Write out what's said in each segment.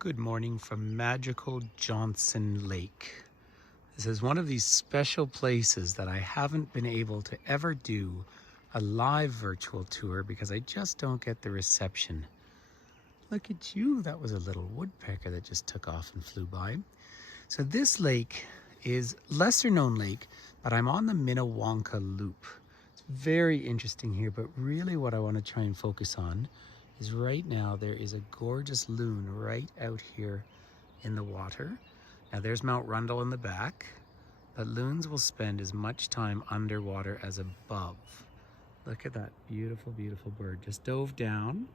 Good morning from magical Johnson Lake. This is one of these special places that I haven't been able to ever do a live virtual tour because I just don't get the reception. Look at you, that was a little woodpecker that just took off and flew by. So this lake is lesser known lake, but I'm on the Minnewanka Loop. It's very interesting here, but really what I want to try and focus on is right now there is a gorgeous loon right out here in the water. Now there's Mount Rundle in the back, but loons will spend as much time underwater as above. Look at that beautiful, beautiful bird. Just dove down.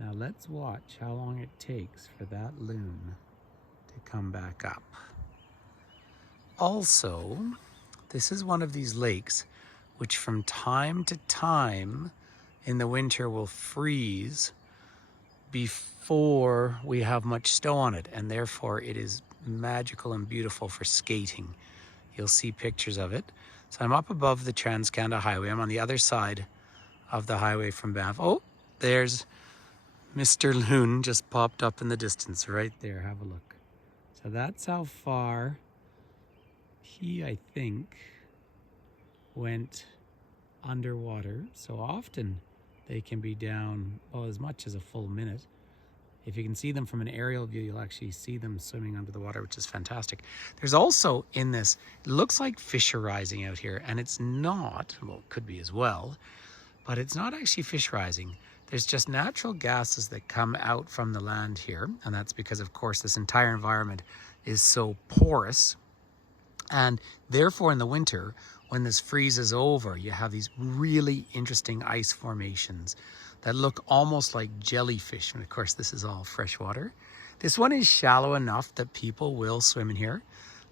Now let's watch how long it takes for that loon to come back up. Also, this is one of these lakes which from time to time in the winter will freeze before we have much snow on it, and therefore it is magical and beautiful for skating. You'll see pictures of it. So I'm up above the Trans-Canada Highway. I'm on the other side of the highway from Banff. Oh, there's Mr. Loon just popped up in the distance right there. Have a look. So that's how far he, I think, went underwater. So often they can be down, well, as much as a full minute. If you can see them from an aerial view, you'll actually see them swimming under the water, which is fantastic. There's also in this, it looks like fish are rising out here, and it's not, well, it could be as well, but it's not actually fish rising. There's just natural gases that come out from the land here, and that's because, of course, this entire environment is so porous, and therefore in the winter, when this freezes over, you have these really interesting ice formations that look almost like jellyfish. And of course, this is all fresh water. This one is shallow enough that people will swim in here.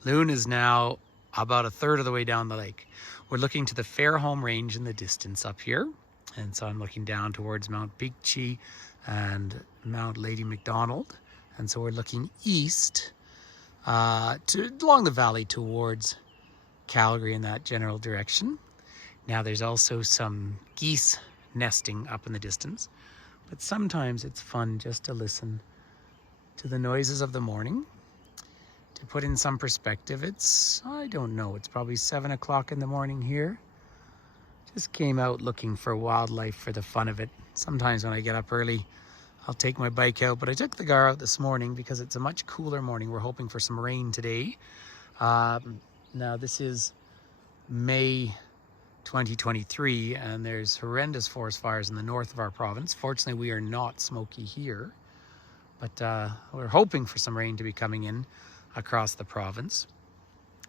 Loon is now about a third of the way down the lake. We're looking to the Fairholme Range in the distance up here. And so I'm looking down towards Mount Beekchee and Mount Lady MacDonald. And so we're looking east along the valley towards Calgary in that general direction. Now there's also some geese nesting up in the distance, but sometimes it's fun just to listen to the noises of the morning. To put in some perspective, it's, I don't know, it's probably 7 o'clock in the morning here. Just came out looking for wildlife for the fun of it. Sometimes when I get up early, I'll take my bike out, but I took the car out this morning because it's a much cooler morning. We're hoping for some rain today. Now this is May 2023 and there's horrendous forest fires in the north of our province. Fortunately, we are not smoky here, but we're hoping for some rain to be coming in across the province.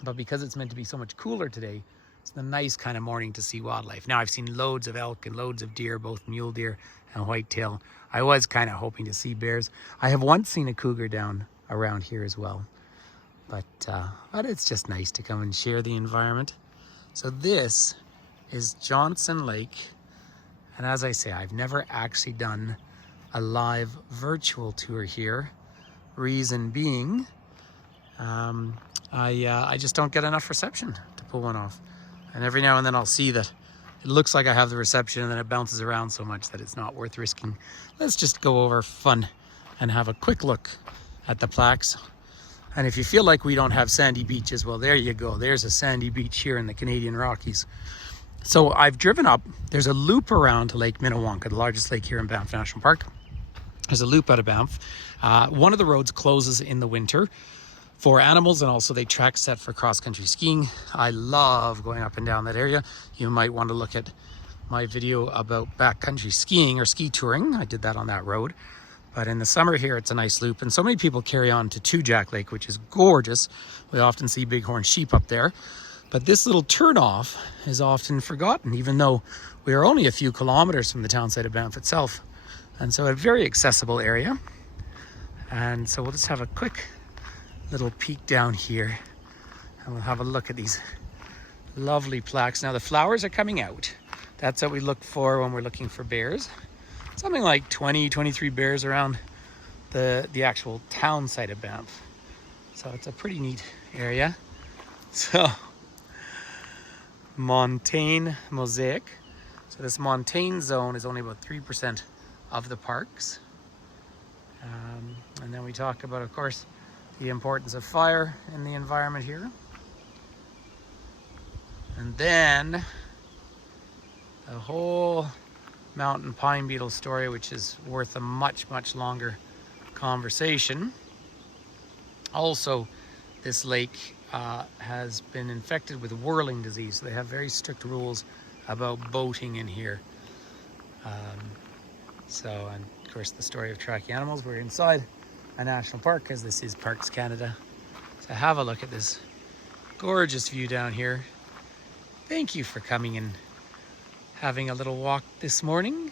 But because it's meant to be so much cooler today, it's a nice kind of morning to see wildlife. Now I've seen loads of elk and loads of deer, both mule deer and whitetail. I was kind of hoping to see bears. I have once seen a cougar down around here as well. But it's just nice to come and share the environment. So this is Johnson Lake. And as I say, I've never actually done a live virtual tour here. Reason being, I just don't get enough reception to pull one off. And every now and then I'll see that it looks like I have the reception and then it bounces around so much that it's not worth risking. Let's just go over fun and have a quick look at the plaques. And if you feel like we don't have sandy beaches, well, there you go. There's a sandy beach here in the Canadian Rockies. So I've driven up. There's a loop around to Lake Minnewanka, the largest lake here in Banff National Park. There's a loop out of Banff. One of the roads closes in the winter for animals, and also they track set for cross-country skiing. I love going up and down that area. You might want to look at my video about backcountry skiing or ski touring. I did that on that road. But in the summer here, it's a nice loop. And so many people carry on to Two Jack Lake, which is gorgeous. We often see bighorn sheep up there. But this little turnoff is often forgotten, even though we are only a few kilometers from the Townsite of Banff itself. And so a very accessible area. And so we'll just have a quick little peek down here. And we'll have a look at these lovely plaques. Now the flowers are coming out. That's what we look for when we're looking for bears. Something like 23 bears around the actual town site of Banff. So it's a pretty neat area. So, montane mosaic. So this montane zone is only about 3% of the parks. And then we talk about, of course, the importance of fire in the environment here. And then the whole mountain pine beetle story, which is worth a much, much longer conversation. Also, this lake has been infected with whirling disease. So they have very strict rules about boating in here. And of course, the story of tracking animals. We're inside a national park, because this is Parks Canada. So have a look at this gorgeous view down here. Thank you for coming and having a little walk this morning,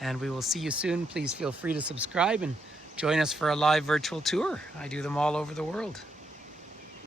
and we will see you soon. Please feel free to subscribe and join us for a live virtual tour. I do them all over the world.